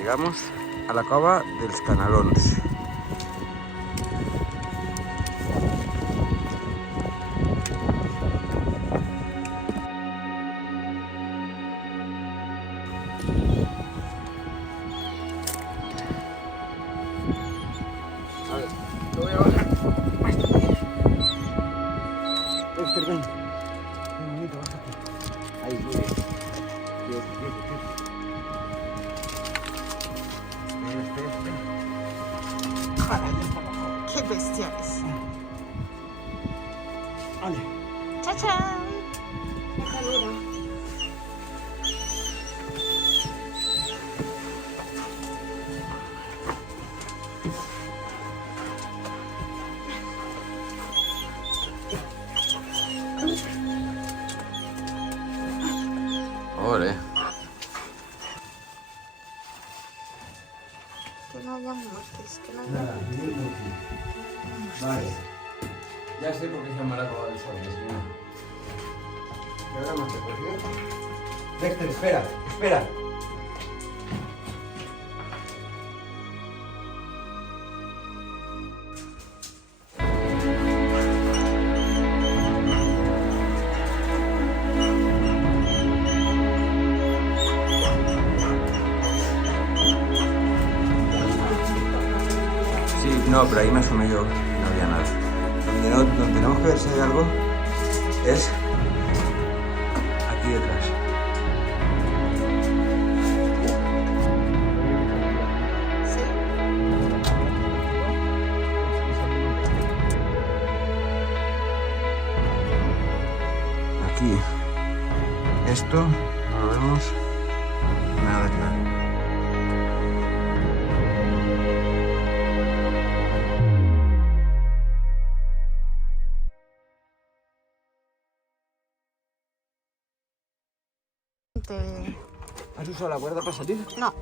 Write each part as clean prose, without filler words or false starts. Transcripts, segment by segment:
Llegamos a la cova dels Canalons. A ver, lo voy a bajar hasta aquí. Dexter, ven. Qué bonito, bájate. Ahí, muy bien. Quieto, quieto, quieto. ¡Qué bestiales! Vale. ¡Chachán! ¡Qué calura! Ole. Que no haya muertes, que no haya muertes. Vale. Ya sé por qué se llama la cova del sol, señor. ¿Qué ahora más te cierto? Dexter, espera, espera. Sí, no, pero ahí me asomé yo, no había nada. Donde tenemos que ver si hay algo es aquí detrás. Sí. Aquí. Esto no lo vemos nada claro. ¿Has usado la cuerda para salir? No.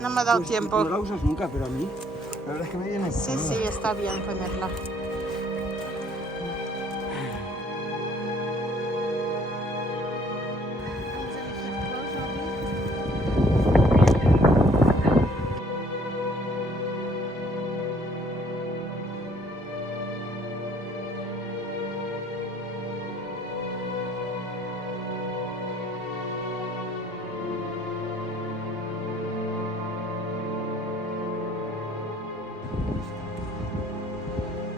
No me ha dado Pues, tiempo. No la usas nunca, pero a mí la verdad es que me viene Sí, cómoda. sí, está bien ponerla.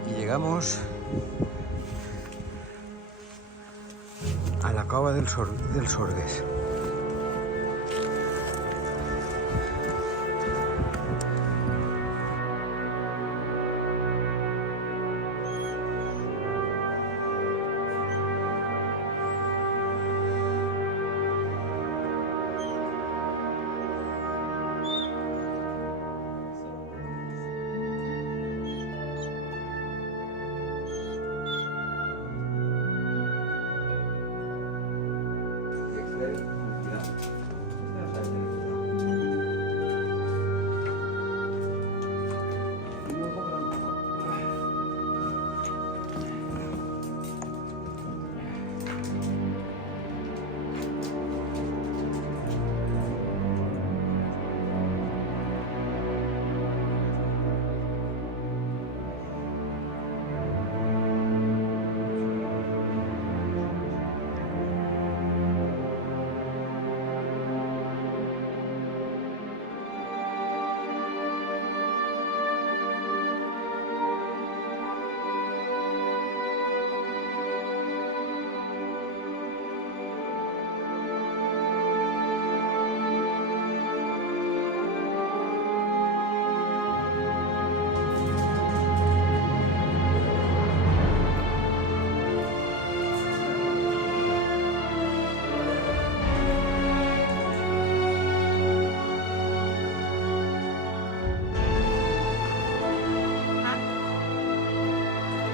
Y llegamos a la cova del Sorgues.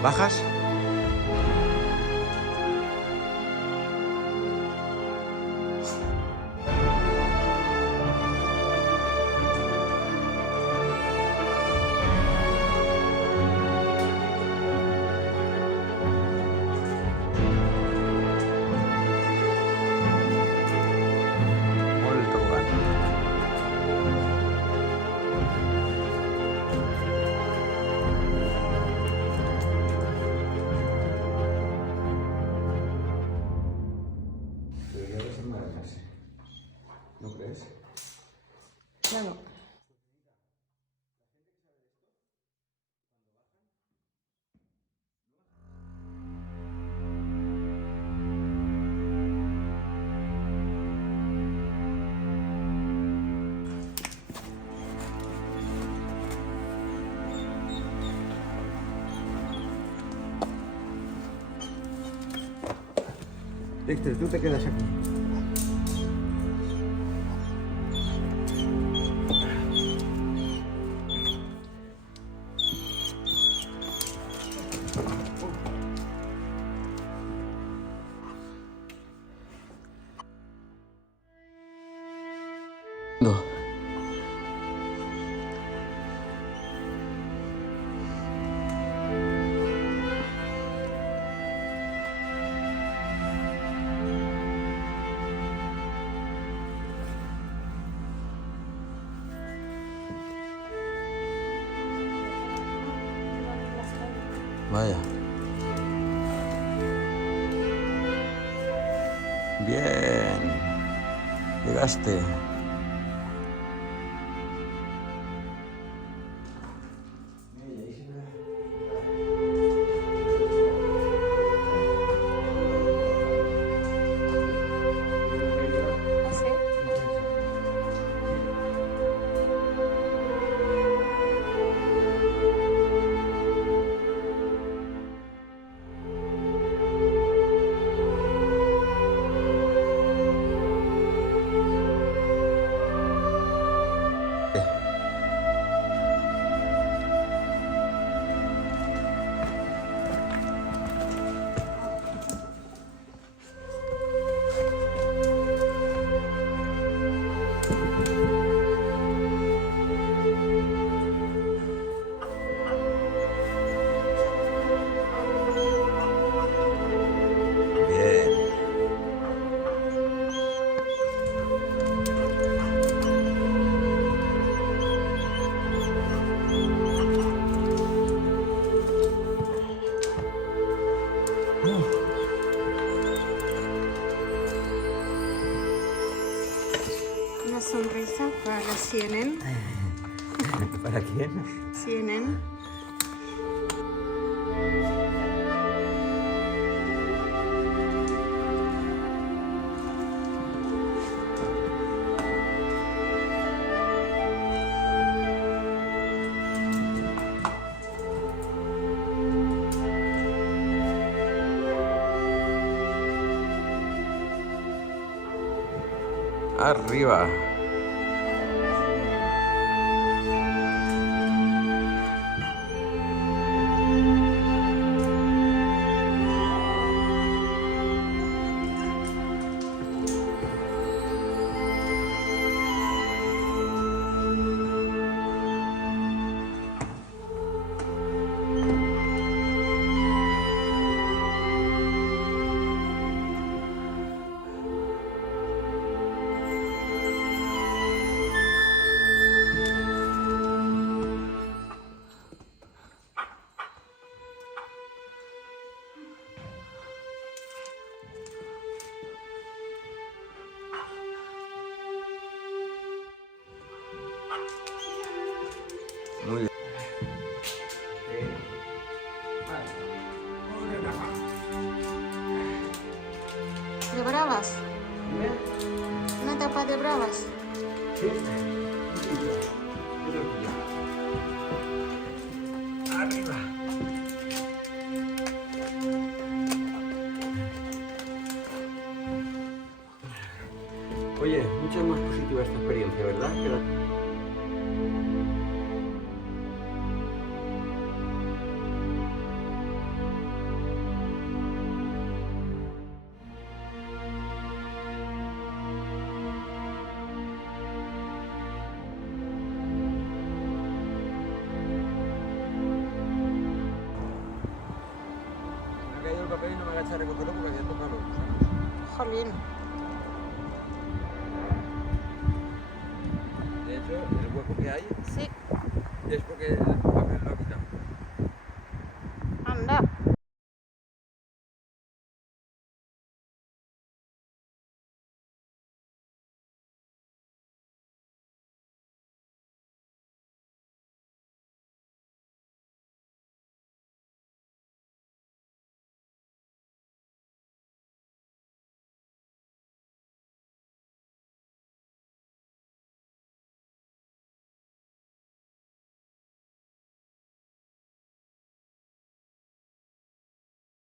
¿Bajas? Mola el tobogán. ¿No crees? Claro. Dexter, tú te quedas aquí. No. Vaya. Bien. Llegaste. Una sonrisa para la CNN. ¿Para quién? CNN. Arriba. Muy bien. ¿De bravas? ¿Una tapa de bravas? Sí. Arriba. Oye, mucho más positiva esta experiencia, ¿verdad? Me ha caído el papel y no me agacha a recogerlo porque había tocado los gusanos. Jolín. De hecho, el hueco que hay Sí. es porque el papel lo ha quitado.